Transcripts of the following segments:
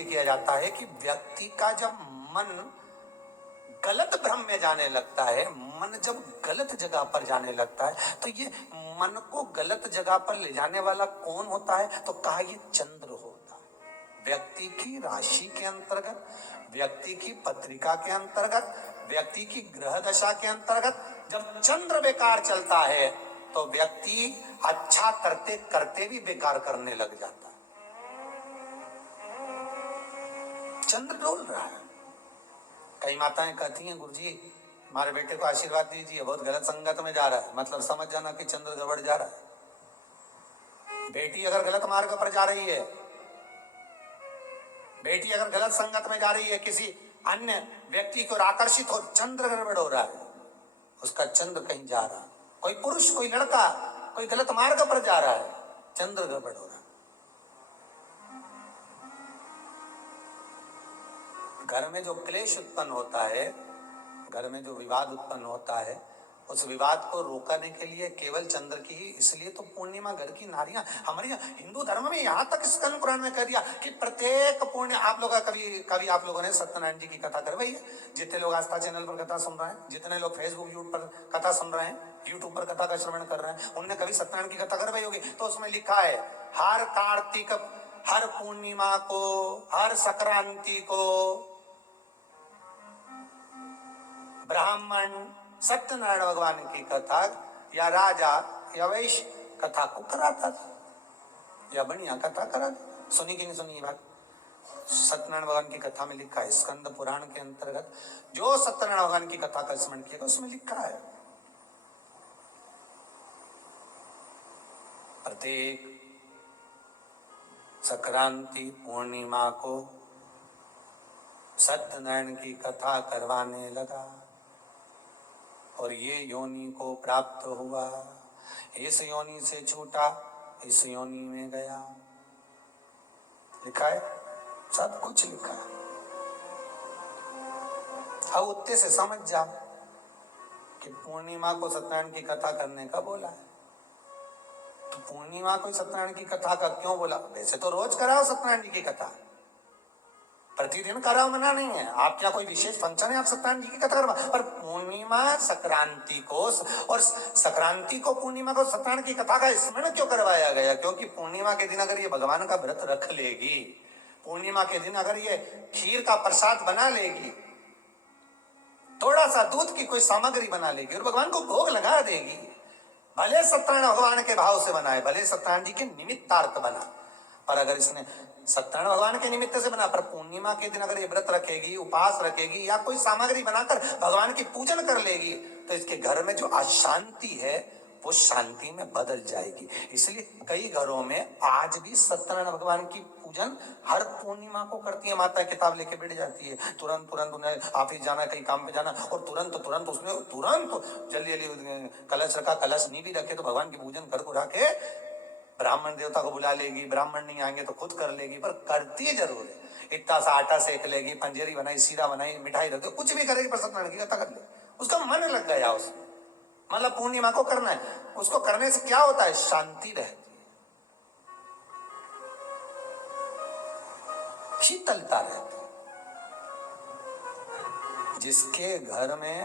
इसलिए किया जाता है कि व्यक्ति का जब मन गलत भ्रम में जाने लगता है, मन जब गलत जगह पर जाने लगता है, तो ये मन को गलत जगह पर ले जाने वाला कौन होता है? तो कहा ये चंद्र होता है। व्यक्ति की राशि के अंतर्गत, व्यक्ति की पत्रिका के अंतर्गत, व्यक्ति की ग्रह दशा के अंतर्गत जब चंद्र बेकार चलता है तो व्यक्ति अच्छा करते करते भी बेकार करने लग जाता है। चंद्र डोल रहा है। कई माताएं कहती हैं, गुरुजी हमारे बेटे को आशीर्वाद दीजिए, बहुत गलत संगत में जा रहा है। मतलब समझ जाना कि चंद्र गड़बड़ जा रहा है। बेटी अगर गलत मार्ग पर जा रही है, बेटी अगर गलत संगत में जा रही है, किसी अन्य व्यक्ति को आकर्षित हो, चंद्र गड़बड़ हो रहा है, उसका चंद्र कहीं जा रहा है। कोई पुरुष, कोई लड़का कोई गलत मार्ग पर जा रहा है, चंद्र गड़बड़ हो रहा है। घर में जो क्लेश उत्पन्न होता है, घर में जो विवाद उत्पन्न होता है, उस विवाद को रोकने के लिए केवल चंद्र की ही, इसलिए तो पूर्णिमा घर की नारियां हमारे हिंदू धर्म में यहाँ तक स्कंद पुराण में कह दिया कि प्रत्येक पुण्य आप लोग कभी आप लोगों ने सत्यनारायण जी की कथा करवाई है? जितने लोग आस्था चैनल पर कथा सुन रहे हैं, जितने लोग फेसबुक यूट्यूब पर कथा सुन रहे हैं, यूट्यूब पर कथा का श्रवण कर रहे हैं, उनने कभी सत्यनारायण की कथा करवाई होगी? तो उसमें लिखा है हर कार्तिक, हर पूर्णिमा को, हर संक्रांति को ब्राह्मण सत्यनारायण भगवान की कथा या राजा या वैश्य कथा को कराता था, या बढ़िया कथा कराता। सुनी कि नहीं सुनी ये बात? सत्यनारायण भगवान की कथा में लिखा है, स्कंद पुराण के अंतर्गत जो सत्यनारायण भगवान की कथा का स्मरण किया उसमें लिखा है प्रत्येक संक्रांति पूर्णिमा को सत्यनारायण की कथा करवाने लगा और ये योनि को प्राप्त हुआ, इस योनि से छूटा, इस योनि में गया। लिखा है, सब कुछ लिखा है। अब उत्ते से समझ जा कि पूर्णिमा को सत्यनारायण की कथा करने का बोला है, तो पूर्णिमा को सत्यनारायण की कथा का क्यों बोला? वैसे तो रोज कराओ सत्यनारायण जी की कथा, प्रतिदिन कराओ, मना नहीं है। आप क्या कोई विशेष फंक्शन है आप सत्यनारायण जी की कथा करवा? पर पूर्णिमा संक्रांति को और संक्रांति को पूर्णिमा को सत्यनारायण की कथा का स्मरण क्यों करवाया गया? क्योंकि पूर्णिमा के दिन अगर ये भगवान का व्रत रख लेगी, पूर्णिमा के दिन अगर ये खीर का प्रसाद बना लेगी, थोड़ा सा दूध की कोई सामग्री बना लेगी और भगवान को भोग लगा देगी, भले सत्यनारायण भगवान के भाव से बनाए, भले सत्यनारायण जी के निमित्तार्थ बना, पर अगर इसने सत्यनारायण भगवान के निमित्त से बना, पर पूर्णिमा के दिन अगर ये व्रत रखेगी, उपवास रखेगी या कोई सामग्री बनाकर भगवान की पूजन कर लेगी, तो इसके घर में जो अशांति है वो शांति में बदल जाएगी। इसलिए कई घरों में आज भी सत्यनारायण भगवान की पूजन हर पूर्णिमा को करती है। माता किताब लेके बैठ जाती है, तुरंत उन्हें ऑफिस जाना, कहीं काम पे जाना, और तुरंत उसमें जल्दी कलश रखा, कलश नहीं भी रखे तो भगवान की पूजन कर को रखे, ब्राह्मण देवता को बुला लेगी, ब्राह्मण नहीं आएंगे तो खुद कर लेगी, पर करती जरूर है। इतना सा आटा सेक लेगी, पंजेरी बनाई, सीरा बनाई, मिठाई रख दो, कुछ भी करेगी, पर सत्यनारायण की कथा कर ले, उसका मन लग गया उसमें। मतलब पूर्णिमा को करना है, उसको करने से क्या होता है? शांति रहती है, शीतलता रहती है। जिसके घर में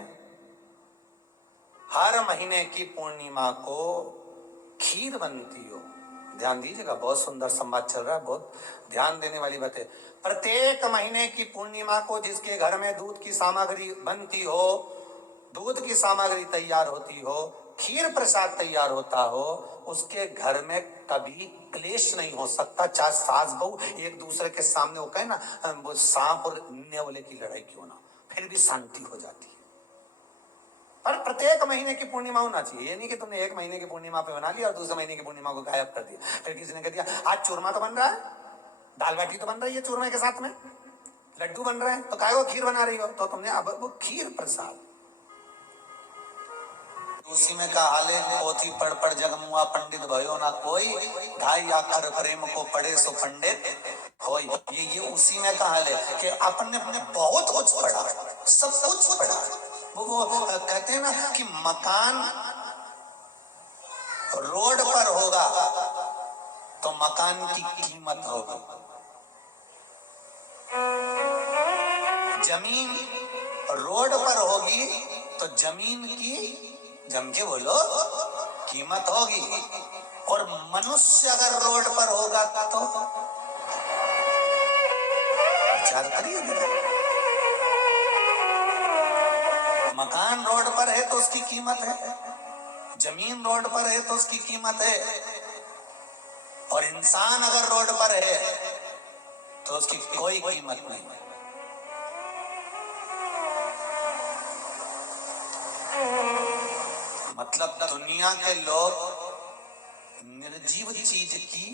हर महीने की पूर्णिमा को खीर बनती हो, ध्यान दीजिएगा, बहुत सुंदर संवाद चल रहा है, बहुत ध्यान देने वाली बात है। प्रत्येक महीने की पूर्णिमा को जिसके घर में दूध की सामग्री बनती हो, दूध की सामग्री तैयार होती हो, खीर प्रसाद तैयार होता हो, उसके घर में कभी क्लेश नहीं हो सकता। चाहे सास बहू एक दूसरे के सामने वो कहे ना, वो सांप और नेवले की लड़ाई क्यों ना, फिर भी शांति हो जाती है। पर प्रत्येक महीने की पूर्णिमा होना चाहिए। ये नहीं कि तुमने एक महीने की पूर्णिमा पे बना लिया और दूसरे महीने की पूर्णिमा को गायब कर दिया। फिर किसी ने कह दिया आज चूरमा तो बन रहा है, दाल बाटी तो बन रही है चूरमे के साथ में, लड्डू बन रहे हैं, तो काय वो खीर बना रही हो? तो तुमने अब वो खीर प्रसाद। उसी में का हाले पोथी पढ़ पढ़ जगमुआ पंडित भयो ना कोई, ढाई आखर प्रेम को पढ़े सो पंडित होई। ये उसी में का हाल है कि अपने बहुत कुछ पढ़ा, सब कुछ पढ़ा। वो कहते हैं ना कि मकान रोड पर होगा तो मकान की कीमत होगी, जमीन रोड पर होगी तो जमीन की, जम के बोलो, कीमत होगी। और मनुष्य अगर रोड पर होगा तो विचार करिए। मकान रोड पर है तो उसकी कीमत है, जमीन रोड पर है तो उसकी कीमत है, और इंसान अगर रोड पर है तो उसकी कोई कीमत नहीं। मतलब दुनिया के लोग निर्जीव चीज की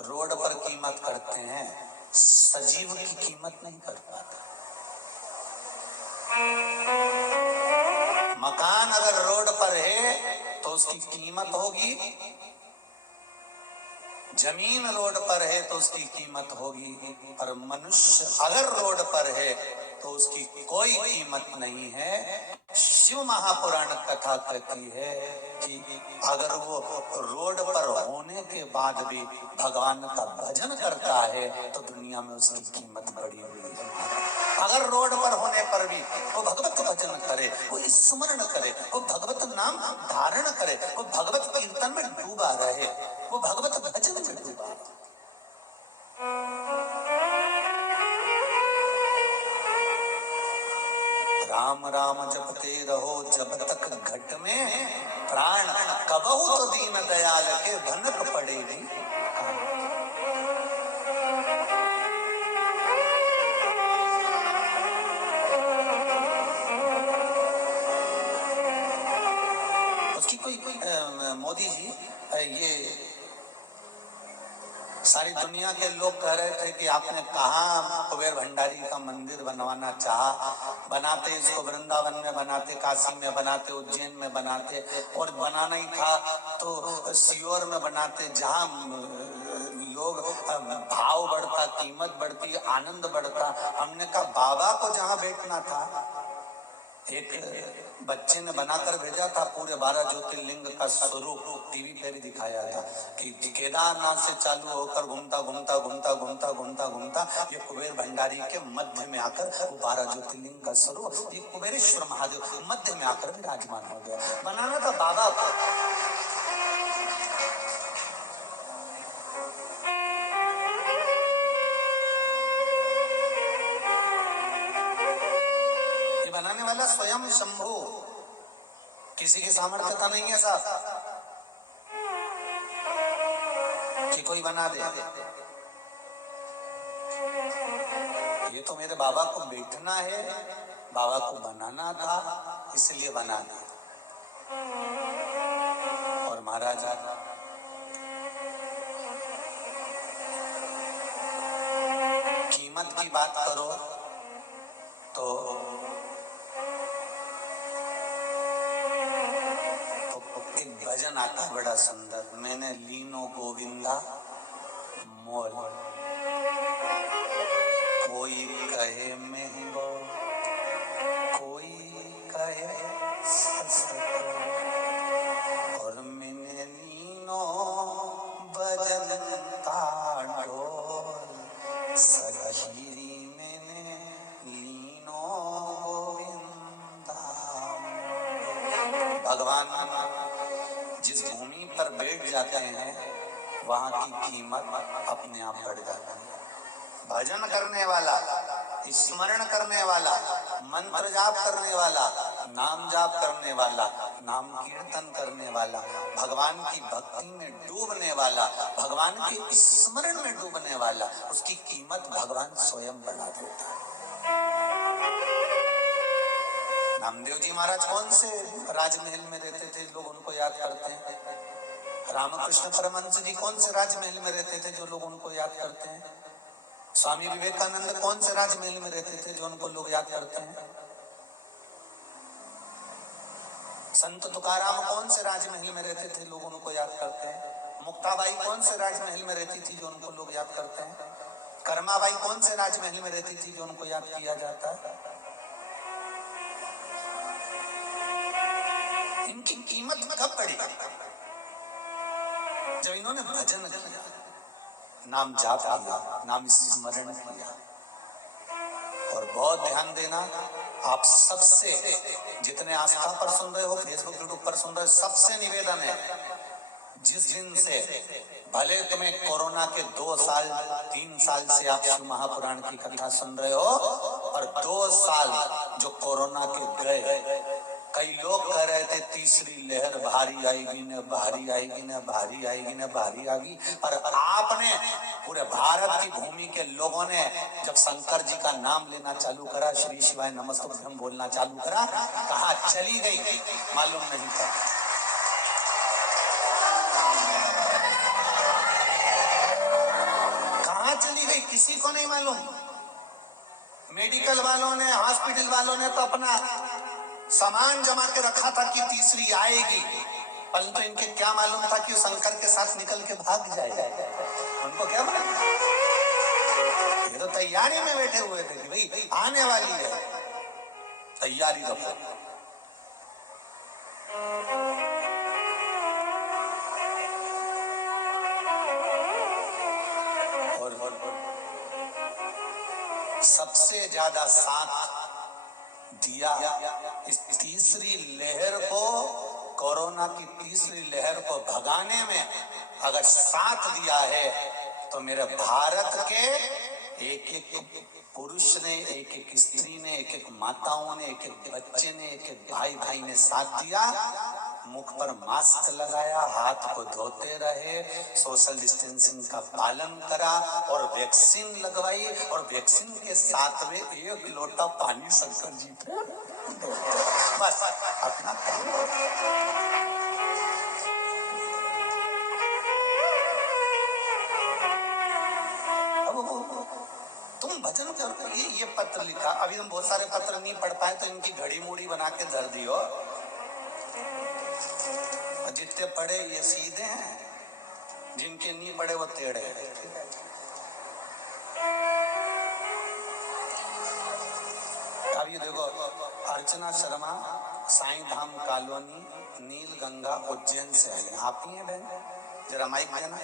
रोड पर कीमत करते हैं, सजीव की कीमत नहीं कर पाते। मकान अगर रोड पर है तो उसकी कीमत होगी, जमीन रोड पर है तो उसकी कीमत होगी, और मनुष्य अगर रोड पर है तो उसकी कोई कीमत नहीं है। शिव महापुराण कथा कहती है कि अगर वो रोड पर होने के बाद भी भगवान का भजन करता है तो दुनिया में उसकी कीमत बढ़ी हुई है। अगर रोड पर होने पर भी वो भगवत भजन करे, वो स्मरण करे, वो भगवत नाम धारण करे, वो भगवत कीर्तन में डूबा रहे, वो भगवत भजन में डूबा। राम राम जपते रहो जब तक घट में प्राण, कबहू तो दीन दयाल के भनक पड़ेगी। उसकी कोई मोदी जी, ये सारी दुनिया के लोग कह रहे थे कि आपने कहा कुबेर भंडारी का मंदिर बनवाना चाहा, बनाते इसको वृंदावन में बनाते, काशी में बनाते, उज्जैन में बनाते, और बनाना ही था तो सीहोर में बनाते, जहाँ लोग भाव बढ़ता, कीमत बढ़ती, आनंद बढ़ता। हमने कहा बाबा को जहाँ बैठना था, एक बच्चे ने बनाकर भेजा था पूरे 12 ज्योतिर्लिंग का स्वरूप, टीवी पे भी दिखाया था कि केदारनाथ से चालू होकर घूमता घूमता घूमता घूमता घूमता घूमता ये कुबेर भंडारी के मध्य में आकर वो 12 ज्योतिर्लिंग का स्वरूप, ये कुबेरेश्वर महादेव मध्य में आकर विराजमान हो गया। बनाना था बाबा को। बनाने वाला स्वयं शंभु, किसी की सामर्थ्यता नहीं है साहब कि कोई बना दे। ये तो मेरे बाबा को बैठना है, बाबा को बनाना था, इसलिए बना दिया। और महाराज कीमत की बात करो तो एक भजन आता बड़ा सुंदर, मैंने लीनो गोविंदा मोल, कोई कहे महंगो कोई कहे सस्तो, और मैंने लीनो भजन का ढोल, सखीरी मैंने लीनो गोविंदा। भगवान जिस भूमि पर बैठ जाते हैं वहां की कीमत अपने आप बढ़ जाती है। भजन करने वाला, स्मरण करने वाला, मंत्र जाप करने वाला, नाम जाप करने वाला, नाम कीर्तन करने वाला, भगवान की भक्ति में डूबने वाला, भगवान के स्मरण में डूबने वाला, उसकी कीमत भगवान स्वयं बढ़ा देता है। नामदेव जी महाराज कौन से राजमहल में रहते थे, लोग उनको याद करते हैं। रामकृष्ण परमहंस जी कौन से राजमहल में रहते थे, जो लोग उनको याद करते हैं। स्वामी विवेकानंद कौन से राजमहल में रहते थे, जो उनको लोग याद करते हैं। संत तुकाराम कौन से राजमहल में रहते थे, लोग उनको याद करते हैं। मुक्ताबाई कौन से राजमहल में रहती थी, जो उनको लोग याद करते हैं। कर्माबाई कौन से राजमहल में रहती थी, जो उनको याद किया जाता है। इनकी कीमत कब बढ़ी, जब इन्होंने भजन किया, नाम जाप किया, नाम स्मरण किया, और बहुत बहुत ध्यान देना। आप सबसे जितने आस्था पर सुन रहे हो, फेसबुक यूट्यूब पर सुन रहे हो, सबसे निवेदन है, जिस दिन से भले तुम्हें कोरोना के 2 साल 3 साल से आप शिव महापुराण की कथा सुन रहे हो, और 2 साल जो कोरोना के गए, कई लोग कह रहे थे तीसरी लहर भारी आएगी न, भारी आएगी न, भारी आएगी न, भारी आएगी, पर आपने पूरे भारत की भूमि के लोगों ने जब शंकर जी का नाम लेना चालू करा, श्री शिवाय नमस्तुभ्यम बोलना चालू करा, कहाँ चली गई मालूम नहीं था। कहाँ चली गई किसी को नहीं मालूम। मेडिकल वालों ने, हॉस्पिटल वालों ने तो अपना सामान जमा के रखा था कि तीसरी आएगी, परंतु तो इनके क्या मालूम था कि शंकर के साथ निकल के भाग जाएगा। उनको क्या मालूम, ये तो तैयारी में बैठे हुए थे कि भाई आने वाली है, तैयारी रखो। और सबसे ज्यादा साथ दिया इस तीसरी लहर को, कोरोना की तीसरी लहर को भगाने में अगर साथ दिया है तो मेरे भारत के एक एक पुरुष ने, एक एक स्त्री ने, एक एक माताओं ने, एक एक बच्चे ने, एक एक भाई भाई ने साथ दिया। मुख पर मास्क लगाया, हाथ को धोते रहे, सोशल डिस्टेंसिंग का पालन करा और वैक्सीन लगवाई, और वैक्सीन के साथ में 1 लोटा पानी शंकर जी पे बस अपना तुम भजन करो। ये पत्र लिखा, अभी हम बहुत सारे पत्र नहीं पढ़ पाए तो इनकी घड़ी मूड़ी बना के धर दियो। जितने पढ़े ये सीधे हैं, जिनके नहीं पढ़े वो टेढ़े हैं। अब ये देखो, अर्चना शर्मा, साईं धाम कॉलोनी, नील गंगा, उज्जैन से है। आप ही हैं बहन, जरा माइक देना।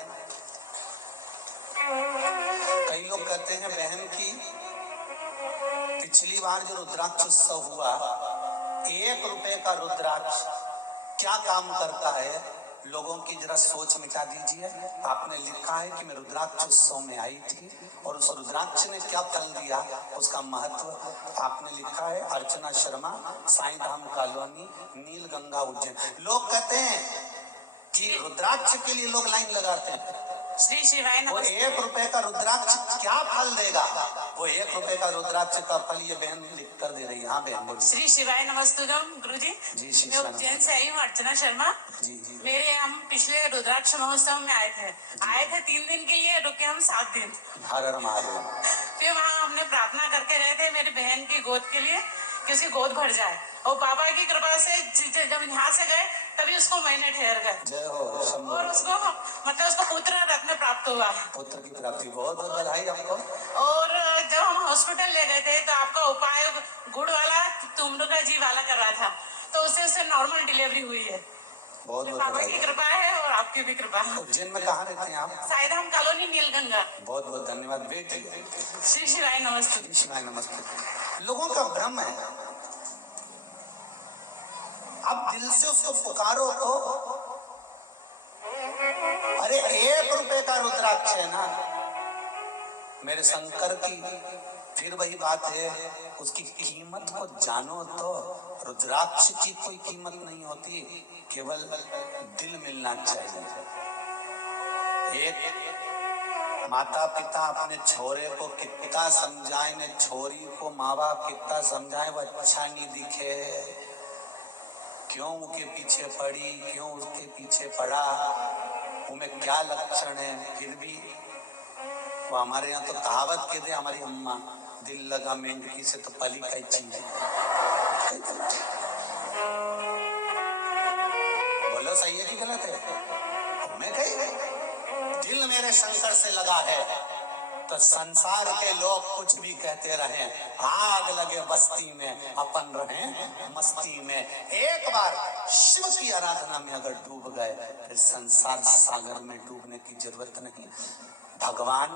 कई लोग कहते हैं बहन की पिछली बार जो रुद्राक्ष उत्सव हुआ, 1 रुपए का रुद्राक्ष क्या काम करता है, लोगों की जरा सोच मिटा दीजिए। आपने लिखा है कि मैं रुद्राक्ष उत्सव में आई थी और उस रुद्राक्ष ने क्या फल दिया, उसका महत्व आपने लिखा है। अर्चना शर्मा, साईं धाम कॉलोनी, नील गंगा, उज्जैन। लोग कहते हैं कि रुद्राक्ष के लिए लोग लाइन लगाते हैं। श्री शिवाय वो 1 रुपए का रुद्राक्ष क्या फल देगा, वो 1 रुपए का रुद्राक्ष का फल ये बहन लिख कर दे रही है। हाँ बहन बोलिए। श्री शिवाय नमस्तुभ्यम गुरुजी। जी मैं उज्जैन से आई हूँ, अर्चना शर्मा। जी। मेरे हम पिछले रुद्राक्ष महोत्सव में आए थे 3 दिन के लिए, रुके हम 7 दिन। हर हर महादेव। फिर वहाँ हमने प्रार्थना करके रहे थे मेरी बहन की गोद के लिए कि उसकी गोद भर जाए, और बाबा की कृपा से जब यहाँ से गए तभी उसको महीने ठहर गए। जय हो। और उसको मतलब उसको पुत्र रत्न प्राप्त हुआ। पुत्र की प्राप्ति, बहुत बहुत बधाई आपको। और जब हम हॉस्पिटल ले गए थे तो आपका उपाय गुड़ वाला, तुमरुका जी वाला कर रहा था, तो उससे नॉर्मल डिलीवरी हुई है। बहुत बहुत बाबा की कृपा है और आपकी भी कृपा। उज्जैन में कहाँ रहते हैं आप? साईं धाम कॉलोनी, नीलगंगा। बहुत बहुत धन्यवाद बेटी। श्री शिवाय नमस्ते। श्री शिवाय नमस्ते। लोगों का भ्रम है, अब दिल से उसको पुकारो तो। अरे 1 रुपए का रुद्राक्ष है ना मेरे शंकर की, फिर वही बात है, उसकी कीमत को जानो तो। रुद्राक्ष की कोई कीमत नहीं होती, केवल दिल मिलना चाहिए। एक माता पिता अपने छोरे को कितना समझाए ने, छोरी को माँ बाप कितना समझाए, वो अच्छा नहीं दिखे, क्यों उसके पीछे पड़ी, क्यों उसके पीछे पड़ा, उनमें क्या लक्षण है, फिर भी वो हमारे यहाँ तो कहावत के दे हमारी अम्मा, दिल लगा मेंढकी से तो पली कई चीज। बोलो सही है कि गलत है? मैं कही दिल मेरे शंकर से लगा है तो संसार के लोग कुछ भी कहते रहे, आग लगे बस्ती में अपन रहे मस्ती में। एक बार शिव की आराधना में अगर डूब गए फिर संसार सागर में डूबने की जरूरत नहीं। भगवान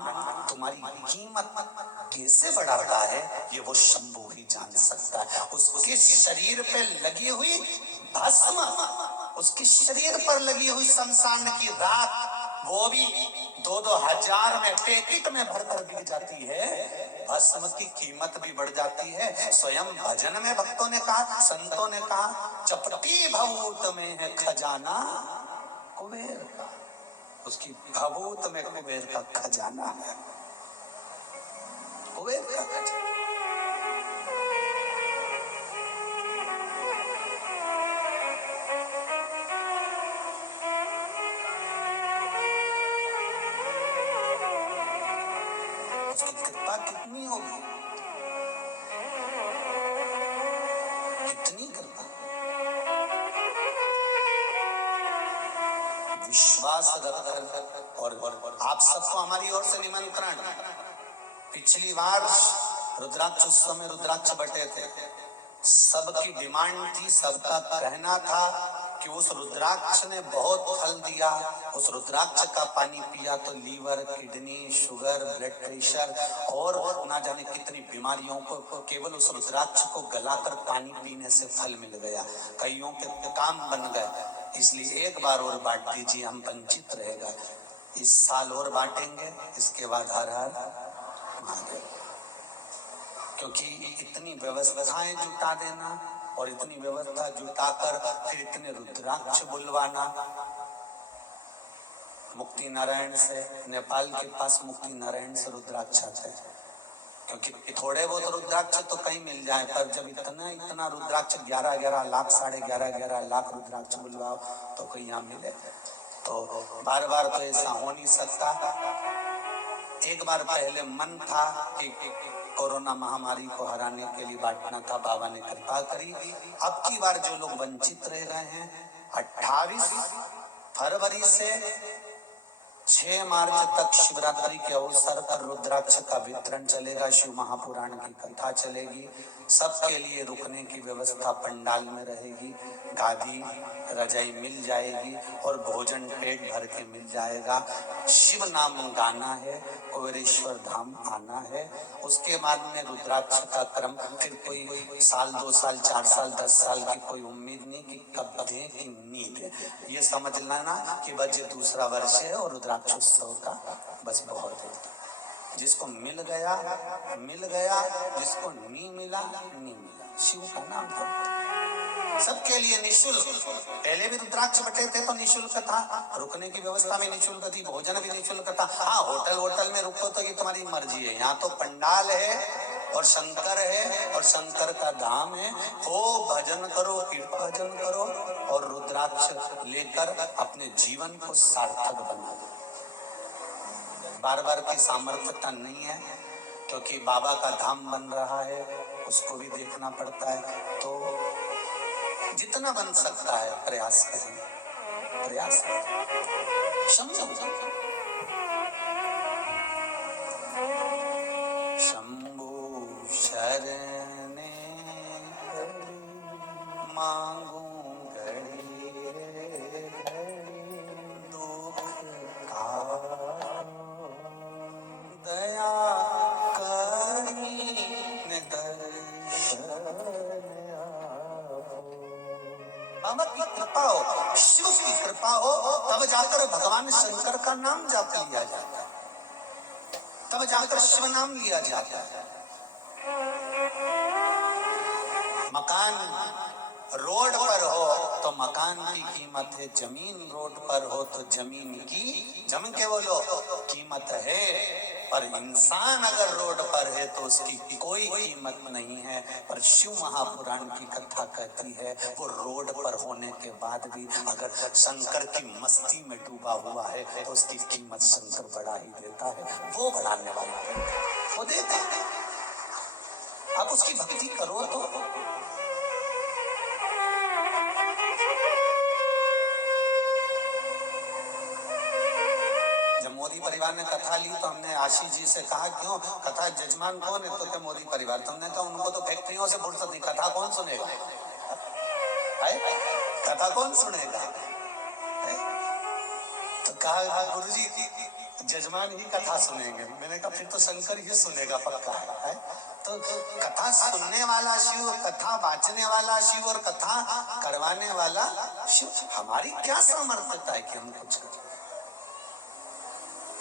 तुम्हारी कीमत कैसे बढ़ाता है ये वो शंभू ही जान सकता है। उसके शरीर पे लगी हुई भस्म, उसके शरीर पर लगी हुई शमशान की राख, वो भी 2-2 हजार में पैकेट में भरकर बिक जाती है। भस्म की कीमत भी बढ़ जाती है। स्वयं भजन में भक्तों ने कहा, संतों ने कहा, चपटी भभूत में है खजाना कुबेर का। उसकी भभूत में कुबेर का खजाना है, कुबेर का खजाना। उसकी कृपा कितनी होगी, कितनी कृपा। विश्वास रखकर और आप सबको हमारी ओर से निमंत्रण। पिछली बार रुद्राक्ष उत्सव में रुद्राक्ष बटे थे, सबकी डिमांड थी, सबका कहना था कि उस रुद्राक्ष ने बहुत फल दिया। उस रुद्राक्ष का पानी पिया तो liver, kidney, sugar, blood pressure और ना जाने कितनी बीमारियों को केवल उस रुद्राक्ष को गलाकर पानी पीने से फल मिल गया। कईयों के काम बन गए। इसलिए एक बार और बांट दीजिए, हम वंचित रहेगा। इस साल और बांटेंगे, इसके बाद हर हर महादेव। क्योंकि इतनी व्यवस्थाएं जुटा देना और इतनी व्यवस्था जुटाकर फिर इतने रुद्राक्ष बुलवाना। मुक्ति नारायण से, नेपाल के पास मुक्ति नारायण से रुद्राक्ष आते हैं। क्योंकि थोड़े बहुत रुद्राक्ष तो कहीं मिल जाए, पर जब इतना रुद्राक्ष 11-11 लाख 11.5 लाख रुद्राक्ष बुलवाओ तो कोई यहाँ मिले। तो बार बार तो ऐसा हो नहीं सकता। एक बार पहले मन था कि कोरोना महामारी को हराने के लिए बांटना था, बाबा ने कृपा करी। अब की बार जो लोग वंचित रह गए हैं, 28 फरवरी से 6 मार्च तक शिवरात्रि के अवसर पर रुद्राक्ष का वितरण चलेगा। शिव महापुराण की कथा चलेगी। सबके लिए रुकने की व्यवस्था पंडाल में रहेगी। गादी रजाई मिल जाएगी और भोजन पेट भर के मिल जाएगा। शिव नाम गाना है, कुबेरेश्वर धाम आना है। उसके बाद में रुद्राक्ष का क्रम फिर कोई साल, 2 साल, 4 साल, 10 साल की कोई उम्मीद नहीं कि कब दें कि नींद है। ये समझ लेना कि बस ये दूसरा वर्ष है और रुद्राक्ष उत्सव का बस बहुत है। जिसको मिल गया मिल गया, जिसको नहीं मिला नहीं मिला। शिव का नाम तो सबके लिए निःशुल्क। पहले भी रुद्राक्ष बटे थे तो निःशुल्क था, रुकने की व्यवस्था भी निःशुल्क थी, भोजन भी निःशुल्क था। हाँ, होटल में रुको तो ये तुम्हारी मर्जी है। यहाँ तो पंडाल है और शंकर है और शंकर का धाम है। हो भजन करो, कीर्तन करो और रुद्राक्ष लेकर अपने जीवन को सार्थक बना दो। बार बार की सामर्थ्यता नहीं है, क्योंकि बाबा का धाम बन रहा है, उसको भी देखना पड़ता है। तो जितना बन सकता है प्रयास करें, प्रयास शंभु शरणे मांगू घड़ी दुख का दया करी बाबा की कृपा हो, शिव की कृपा हो, तब जाकर भगवान शंकर का नाम जाप लिया जाता है, तब जाकर शिव नाम लिया जाता है। मकान रोड पर हो तो मकान की कीमत है, जमीन रोड पर हो तो जमीन की, जम के बोलो, कीमत है। पर इंसान अगर रोड पर है तो उसकी कोई कीमत नहीं है। पर शिव महापुराण की कथा कहती है वो रोड पर होने के बाद भी अगर शंकर की मस्ती में डूबा हुआ है तो उसकी कीमत शंकर बढ़ा ही देता है। वो बढ़ाने वाला है, वो देता है। आप उसकी भक्ति करो तो मोदी परिवार ने कथा ली तो हमने आशीष जी से कहा क्यों कथा जजमान कौन है, तो क्या मोदी परिवार। तुमने कहा उनको तो फैक्ट्रियों से फुर्सत नहीं, कथा कौन सुनेगा, कथा कौन सुनेगा। तो कहा गुरुजी जजमान ही कथा सुनेंगे। मैंने कहा फिर तो शंकर ही सुनेगा पक्का है? तो कथा सुनने वाला शिव, कथा बांचने वाला शिव और कथा करवाने वाला शिव। हमारी क्या सामर्थ्यता है कि हम कुछ करें?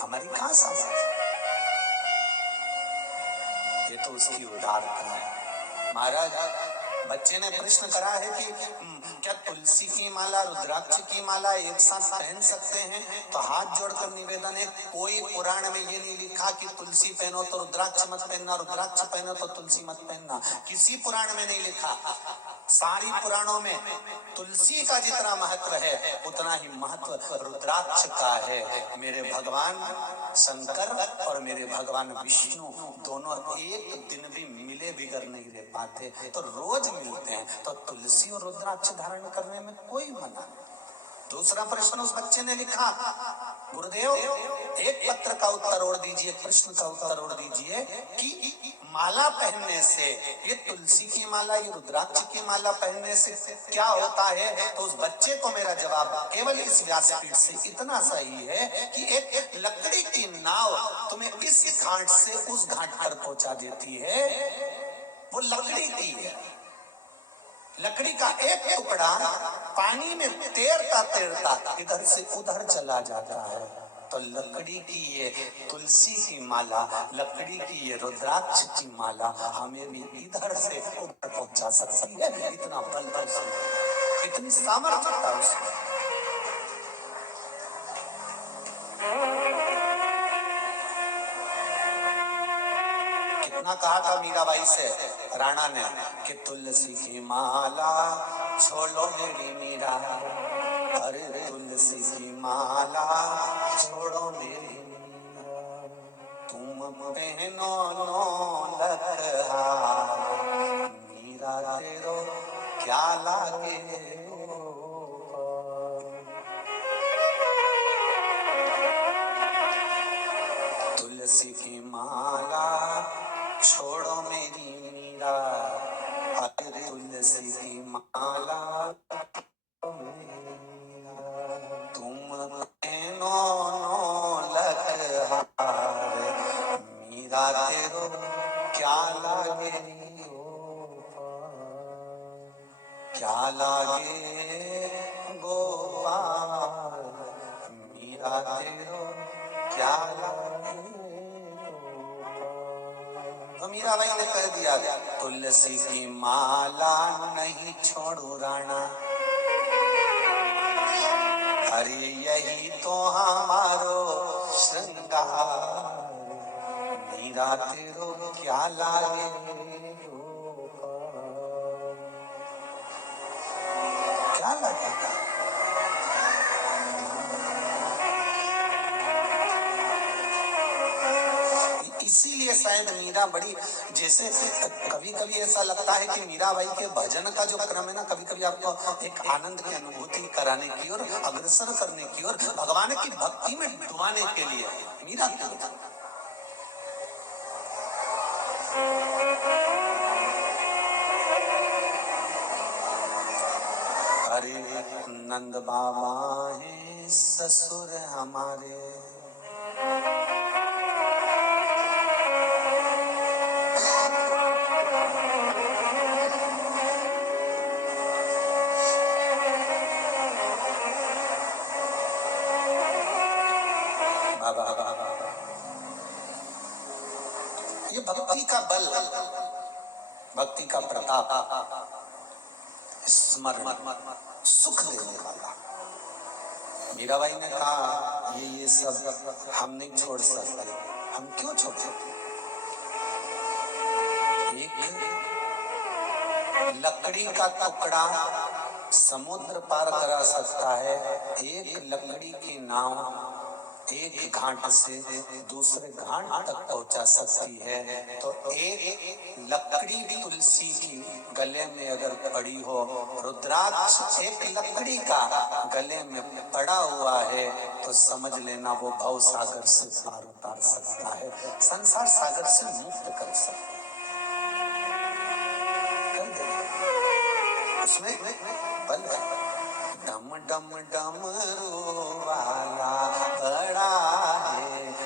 हमारी कहाँ सामर्थ्य? ये तो उसकी उदारता है। महाराज बच्चे ने प्रश्न करा है कि क्या तुलसी की माला रुद्राक्ष की माला एक साथ पहन सकते हैं? तो हाथ जोड़कर निवेदन है, कोई पुराण में ये नहीं लिखा कि तुलसी पहनो तो रुद्राक्ष मत पहनना, रुद्राक्ष पहनो तो तुलसी मत पहनना। किसी पुराण में नहीं लिखा। सारी पुराणों में तुलसी का जितना महत्व है उतना ही महत्व रुद्राक्ष का है। मेरे भगवान शंकर और मेरे भगवान विष्णु दोनों एक दिन भी मिले बिगर नहीं रह पाते, तो रोज मिलते हैं, तो तुलसी और रुद्राक्ष धारण करने में कोई मना नहीं। दूसरा प्रश्न उस बच्चे ने लिखा, गुरुदेव एक पत्र का उत्तर और दीजिए, प्रश्न का उत्तर और दीजिए कि माला पहनने से, ये तुलसी की माला, ये रुद्राक्ष की माला पहनने से क्या होता है? तो उस बच्चे को मेरा जवाब केवल इस व्यासपीठ से इतना सही है कि एक लकड़ी की नाव तुम्हें इस घाट से उस घाट पर पहुंचा देती है, वो लकड़ी की है। लकड़ी का एक टुकड़ा पानी में तैरता तैरता इधर से उधर चला जाता है। तो लकड़ी की ये तुलसी की माला, लकड़ी की ये रुद्राक्ष की माला हमें भी इधर से उधर पहुंचा सकती है। इतना बल है उसमें, इतनी सामर्थ्यता उसमें। कितना कहा था मीराबाई से राणा ने कि तुलसी की माला छोड़ो मेरी मीरा, अरे तुलसी की माला छोड़ो मेरी मीरा, तुम पहनो नौलख हार, मीरा तेरो क्या लागे तुलसी की माला छोड़ो मेरी मीरा, अरे तुलसी की माला तुम पहनो नौलख हार, मीरा तेरो क्या लागे, क्या लागे गोपाल, मीरा तेरो क्या लागे। तो मीराबाई ने कह दिया, तुलसी की माला नहीं छोड़ू राणा, अरे यही तो हमारो श्रृंगार, मीरा तेरो क्या लागे, क्या लगेगा। इसीलिए शायद मीरा बड़ी, जैसे कभी कभी ऐसा लगता है कि मीराबाई के भजन का जो क्रम है ना, कभी कभी आपको एक आनंद की अनुभूति कराने की और अग्रसर करने की और भगवान की भक्ति में डुबाने के लिए मीरा क्यों? अरे नंद बाबा है ससुर हमारे, ये भक्ति का बल, भक्ति का प्रताप, स्मरण सुख देने वाला। मीराबाई ने कहा ये सब हम नहीं छोड़ सकते। हम क्यों छोड़ सकते? एक लकड़ी का टुकड़ा समुद्र पार करा सकता है, एक लकड़ी की नाव एक घाट से दूसरे घाट तक पहुंचा सकती है। तो एक लकड़ी तुलसी की गले में अगर पड़ी हो, रुद्राक्ष एक लकड़ी का गले में पड़ा हुआ है, तो समझ लेना वो भव सागर से पार उतार सकता है, संसार सागर से मुक्त कर सकता है। उसमें बल है। डम डम डमरू वाला बड़ा है,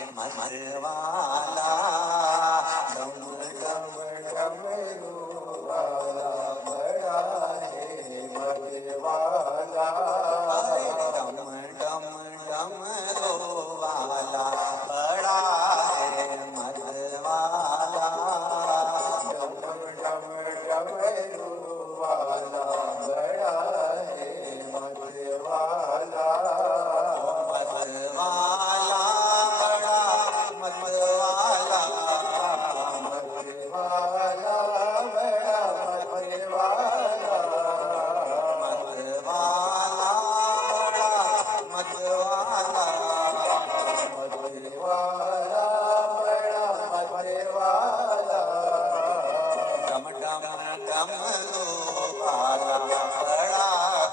डमरू वाला बड़ा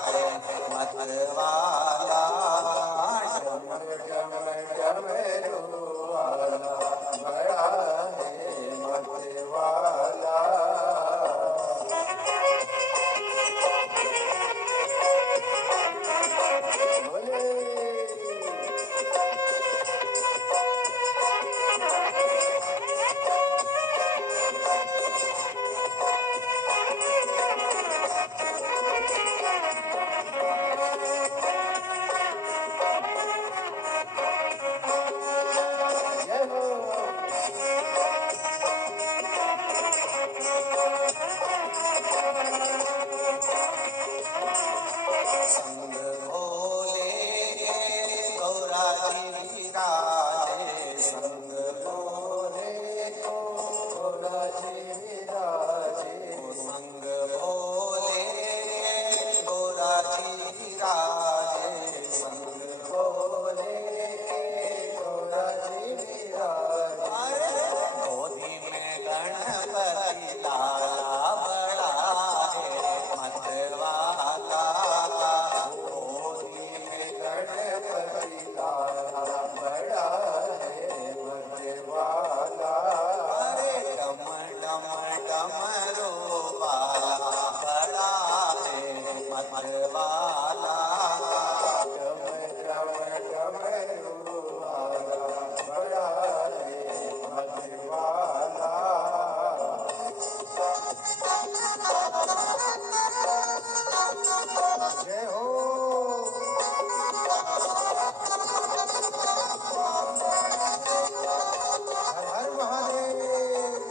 है मत वाला डम डम डमरू वाला बड़ा है मत वाला संग भोले गौरा जी विराजे संग भोले गौरा जी विराजे संग भोले गौरा जी विराजे संग भोले गौरा जी विराजे गोदी में गणपति लाला बड़ा है मत वाला गोदी में गणपति लाला बड़ा है मत वाला अरे डम डम डमरू वाला बड़ा है मत वाला डम डम डमरू वाला बड़ा है मत वाला जय हो हर हर महादेव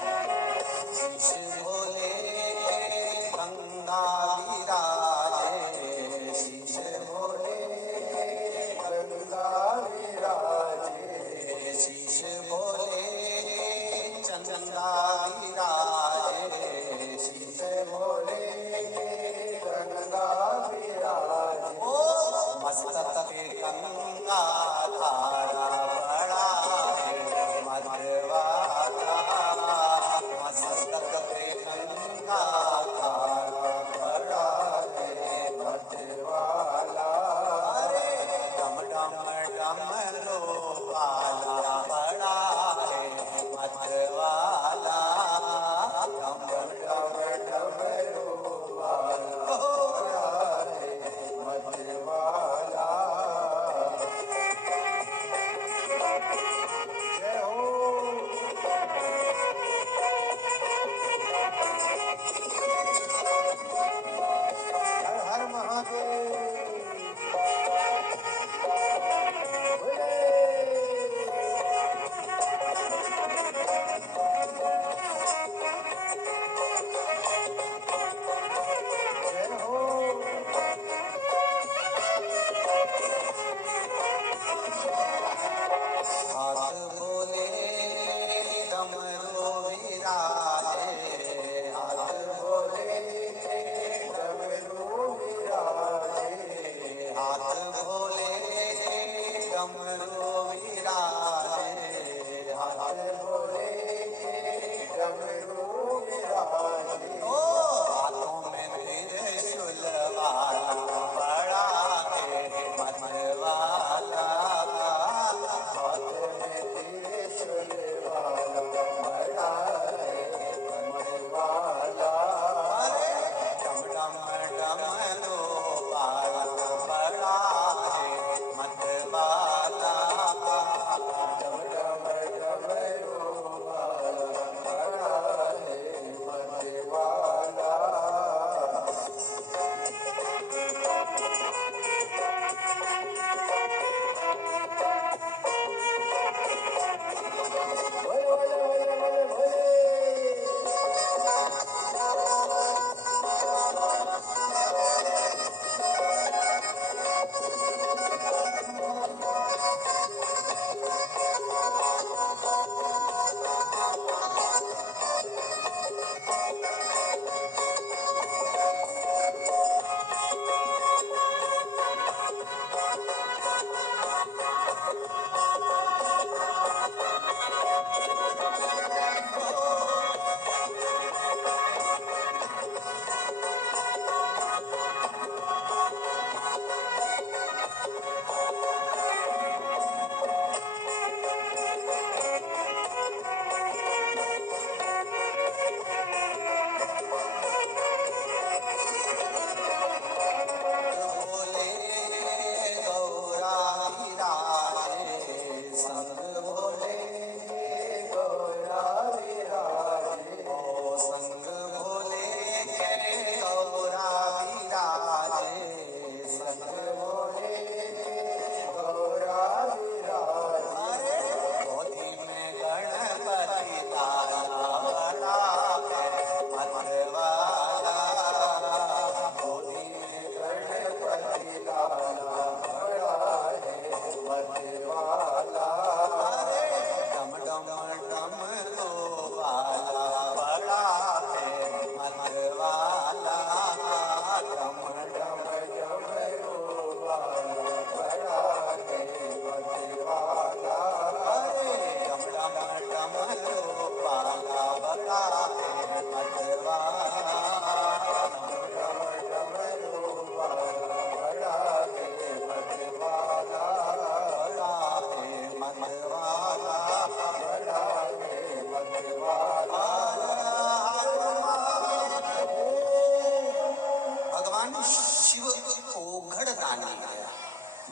शीश भोले गंगा विराजे शीश भोले गंगा विराजे शीश भोले चंदा विराजे शीश भोले गंगा विराजे ओ मस्तक पे गंगा धारा बड़ा है मत वाला मस्तक पे गंगा धारा बड़ा है मत वाला अरे डम डम डमरू वाला बड़ा है मत वाला डम डम डमरू वाला बड़ा है मत वाला जय हो हर हर महादेव जय हो हाथ बोले डमरू विराजे हाथ बोले डमरू विराजे हाथ बोले डमरू विराजे हाथ बोले डमरू विराजे ओ हाथों में त्रिशूल वाला बड़ा है मत वाला हाथ में त्रिशूल वाला बड़ा है मत वाला अरे डम डम डमरू वाला बड़ा है मत वाला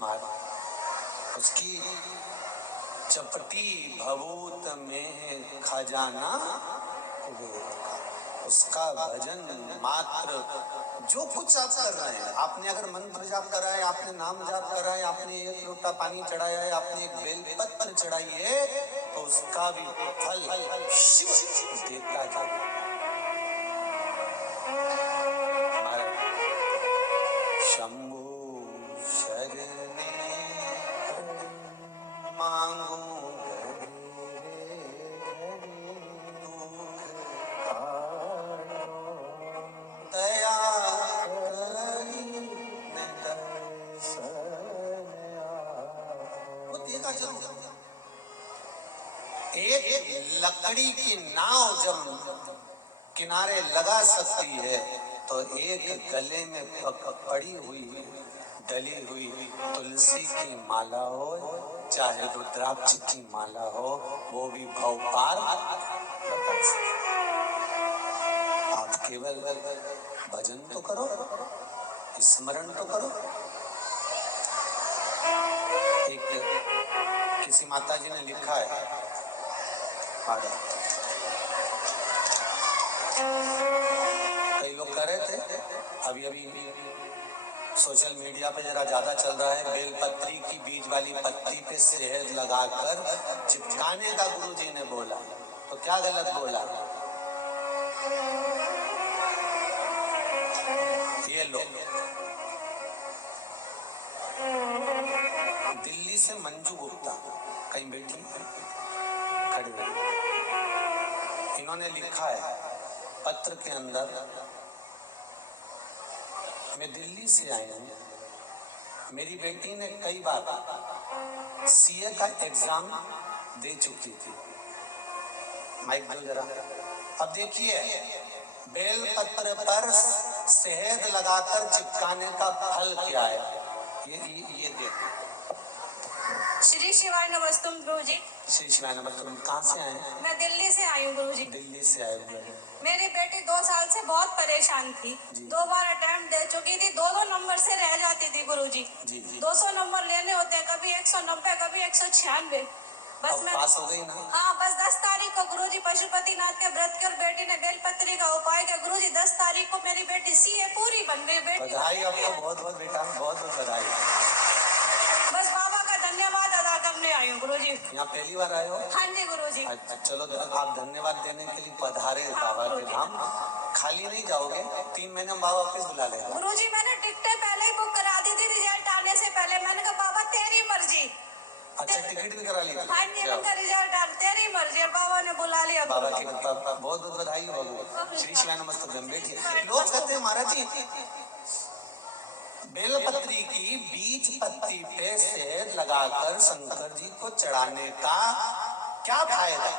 मार, उसकी चपटी भभूत में खजाना कुबेर का, उसका भजन मात्र जो कुछ आप कर रहे हैं, आपने अगर मंत्र जाप करा है, आपने नाम जाप करा है, आपने एक लोटा पानी चढ़ाया है, आपने एक बेलपत्र चढ़ाई है, तो उसका भी फल शिव देता जाता। शंभु शरणे मांगू दया एक लकड़ी की नाव जब किनारे लगा सकती है, तो एक गले में पड़ी हुई डली हुई तुलसी की माला हो, चाहे रुद्राक्ष की माला हो, वो भी भव पार। आप केवल भजन तो करो, स्मरण तो करो। एक किसी माता जी ने लिखा है, कई लोग कह रहे थे, अभी सोशल मीडिया पे जरा ज्यादा चल रहा है, बेलपत्री की बीज वाली पत्ती पे शहद लगाकर चिपकाने का गुरुजी ने बोला, तो क्या गलत बोला? ये लोग दिल्ली से मंजू गुप्ता कहीं बैठी खड़ी हुई, इन्होंने लिखा है पत्र के अंदर, मैं दिल्ली से आई हूँ, मेरी बेटी ने कई बार सीए का एग्जाम दे चुकी थी। माइक दो जरा। अब देखिए, बेल पत्र पर शहद लगाकर चिपकाने का फल क्या है, ये देखो। श्री शिवाय नमस्तुम गुरुजी। श्री शिवाय नमस्तुम। कहाँ से आए हैं? मैं दिल्ली से आई हूँ गुरुजी। दिल्ली से आए हुए हैं। मेरी बेटी 2 साल से बहुत परेशान थी, 2 बार अटेम्प्ट दे चुकी थी, 2 नंबर से रह जाती थी गुरुजी। 200 नंबर लेने होते, कभी 190, कभी 196। बस मैं पास हो गई ना? हाँ, बस 10 तारीख को गुरुजी पशुपतिनाथ के व्रत के और बेटी ने बेलपत्री का उपाय किया गुरुजी। 10 तारीख को मेरी बेटी सीए पूरी बन गई। बेटी बधाई आपको, बहुत बहुत बेटा, बहुत बहुत बधाई। बस बाबा का धन्यवाद अदा करने आई हूँ गुरुजी। यहाँ पहली बार आए हो? हाँ जी गुरुजी। अच्छा, चलो आप धन्यवाद देने के लिए पधारे बाबा के धाम, खाली नहीं जाओगे, 3 महीने में बाबा वापस बुला लेगा। गुरुजी मैंने टिकटें पहले ही बुक करा दी थी, रिजल्ट आने से पहले। मैंने कहा बाबा तेरी मर्जी। अच्छा, टिकट भी करा ली? हाँ जी, उनका रिजल्ट आ तेरी मर्जी, बाबा ने बुला लिया। बाबा की कृपा, बहुत बहुत बधाई हो बाबू। श्री शिवाय नमस्तुभ्यम। बैठिए। लोग कहते हैं महाराज जी, बेलपत्री की बीज पत्ती पे शहद लगाकर शंकर जी को चढ़ाने का क्या फायदा?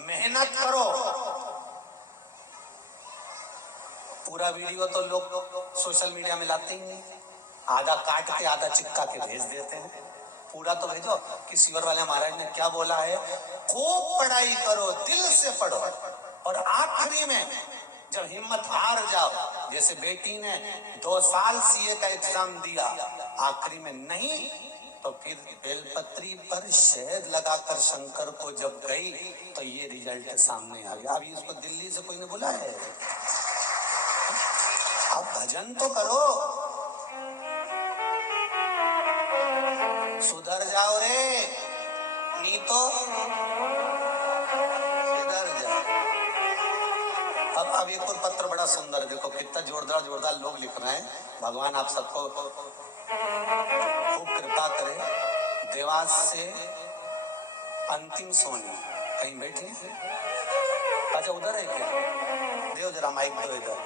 मेहनत करो। पूरा वीडियो तो लोग सोशल मीडिया में लाते ही नहीं, आधा काट के आधा चिपका के भेज देते हैं। पूरा तो भेजो कि शिवर वाले महाराज ने क्या बोला है, खूब पढ़ाई करो, दिल से पढ़ो, और आखिरी में जब हिम्मत हार जाओ, जैसे बेटी ने 2 साल सीए का एग्जाम दिया, आखिरी में नहीं, तो फिर बेलपत्री पर शहद लगाकर शंकर को जब गई, तो ये रिजल्ट सामने आ गया। अभी इसको दिल्ली से कोई ने बुलाया है? अब भजन तो करो, सुधर जाओ रे, नहीं तो सुधर जाओ। अब एक और पत्र बड़ा सुंदर, देखो कितना जोरदार जोरदार लोग लिख रहे हैं। भगवान आप सबको खूब कृपा करे। देवास से अंतिम सोनी कहीं बैठी है? अच्छा, उधर है क्या? देव जरा माइक दो इधर।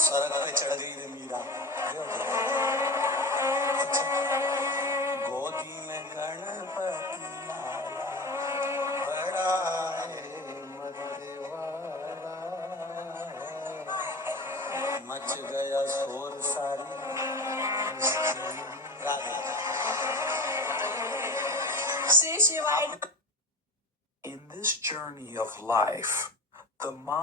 स्वर्ग पे चढ़ गई रे मीरा। अच्छा, गोदी में गणपति बड़ा मच गया शोर सारी। श्री शिवाय। In this journey of life, the mind